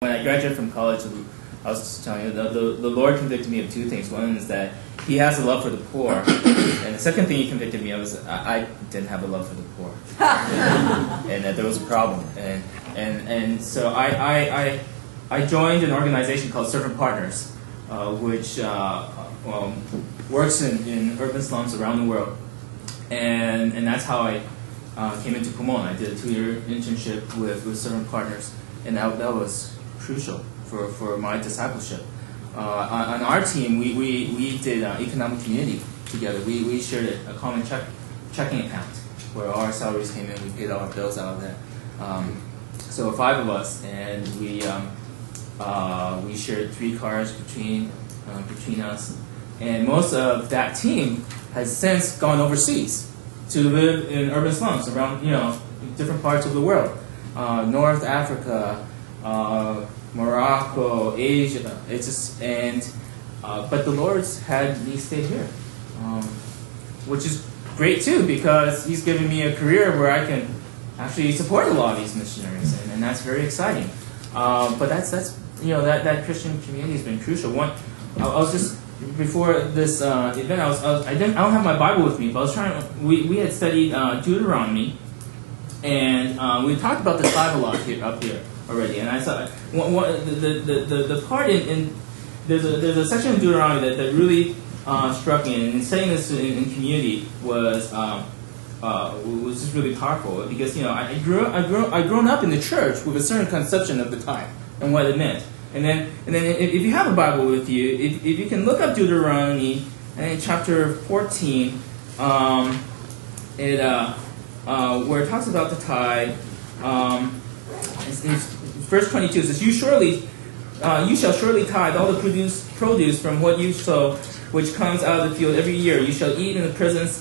When I graduated from college, I was telling you, the Lord convicted me of two things. One is that He has a love for the poor, and the second thing He convicted me of is I didn't have a love for the poor, and that there was a problem. And so I joined an organization called Servant Partners, which works in urban slums around the world, and that's how I came into Pomona. I did a 2-year internship with Servant Partners, and that was crucial for my discipleship. On our team, we did economic community together. We shared a common checking account where our salaries came in. We paid all our bills out of that. So 5 of us, and we shared 3 cars between us. And most of that team has since gone overseas to live in urban slums around different parts of the world, North Africa, Morocco, Asia. It's just but the Lord's had me stay here, which is great too, because He's given me a career where I can actually support a lot of these missionaries, and that's very exciting. But that's that Christian community has been crucial. I was just before this event, I don't have my Bible with me, but we had studied Deuteronomy, and we talked about the tithe a lot up here already. And I saw the part in there's a section of Deuteronomy that really struck me, and saying this in community was just really powerful, because I grown up in the church with a certain conception of the tithe and what it meant. And then if you have a Bible with you, if you can look up Deuteronomy in chapter 14, where it talks about the tithe, in verse 22 it says, "You shall surely tithe all the produce from what you sow, which comes out of the field every year. You shall eat in the presence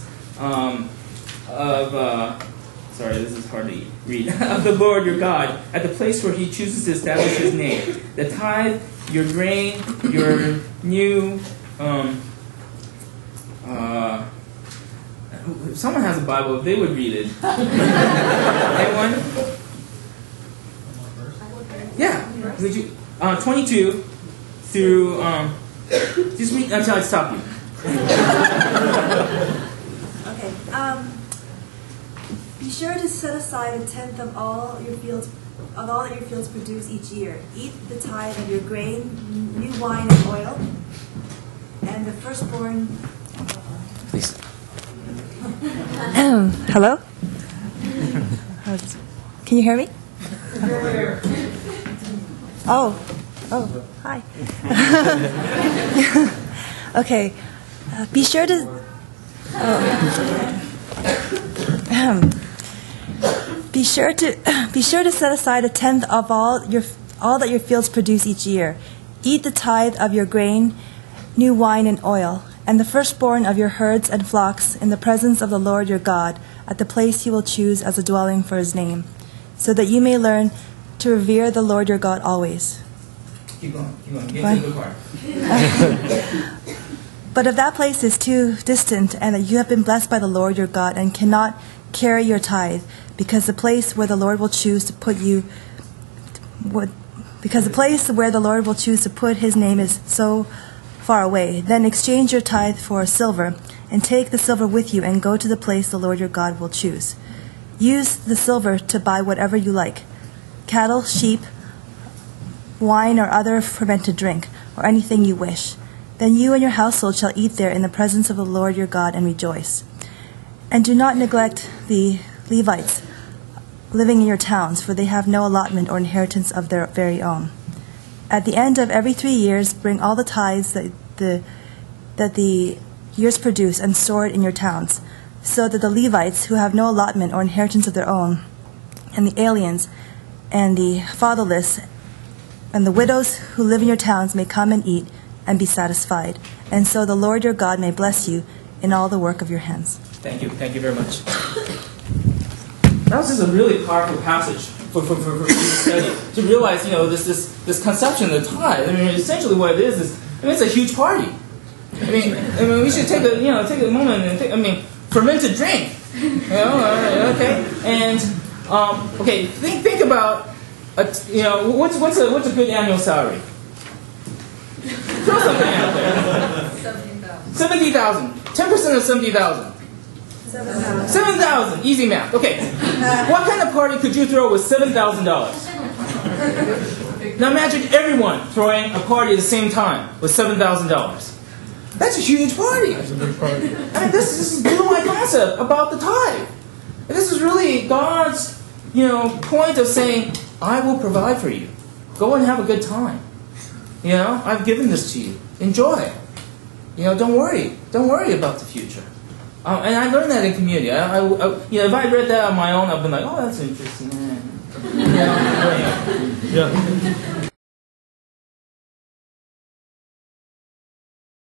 sorry, this is hard to read, of the Lord your God, at the place where He chooses to establish His name. The tithe, your grain, your new..." If someone has a Bible, if they would read it. Anyone? Yeah. Would you, 22 through... just read until I stop you. Okay. Be sure to set aside 1/10 of all that your fields produce each year. Eat the tithe of your grain, new wine and oil, and the firstborn. Please. Hello? Can you hear me? Oh, hi. Okay. Be sure to. Be sure to set aside 1/10 of all that your fields produce each year. Eat the tithe of your grain, new wine and oil, and the firstborn of your herds and flocks in the presence of the Lord your God, at the place He will choose as a dwelling for His name, so that you may learn to revere the Lord your God always. Keep going. Get to the part. But if that place is too distant, and that you have been blessed by the Lord your God and cannot carry your tithe, because the place where the Lord will choose to put His name is so far away, then exchange your tithe for silver, and take the silver with you, and go to the place the Lord your God will choose. Use the silver to buy whatever you like: cattle, sheep, wine, or other fermented drink, or anything you wish. Then you and your household shall eat there in the presence of the Lord your God and rejoice. And do not neglect the Levites living in your towns, for they have no allotment or inheritance of their very own. At the end of every 3 years, bring all the tithes that the years produce and store it in your towns, so that the Levites, who have no allotment or inheritance of their own, and the aliens, and the fatherless, and the widows who live in your towns may come and eat and be satisfied. And so the Lord your God may bless you in all the work of your hands. Thank you very much. That was just a really powerful passage for you to study, to realize, this conception of the tithe. I mean, essentially what it is it's a huge party. I mean, we should take a moment and fermented drink. Okay, and think about What's a good annual salary? Throw something out there. 70,000. 10% of 70,000. 7,000. Easy math. Okay. What kind of party could you throw with $7,000? Now imagine everyone throwing a party at the same time with $7,000. That's a huge party. That's a big party. I mean, this blew my concept about the tithe. And this is really God's, point of saying, I will provide for you. Go and have a good time. I've given this to you. Enjoy. Don't worry. Don't worry about the future. And I learned that in community. If I read that on my own, I've been like, oh, that's interesting. Yeah.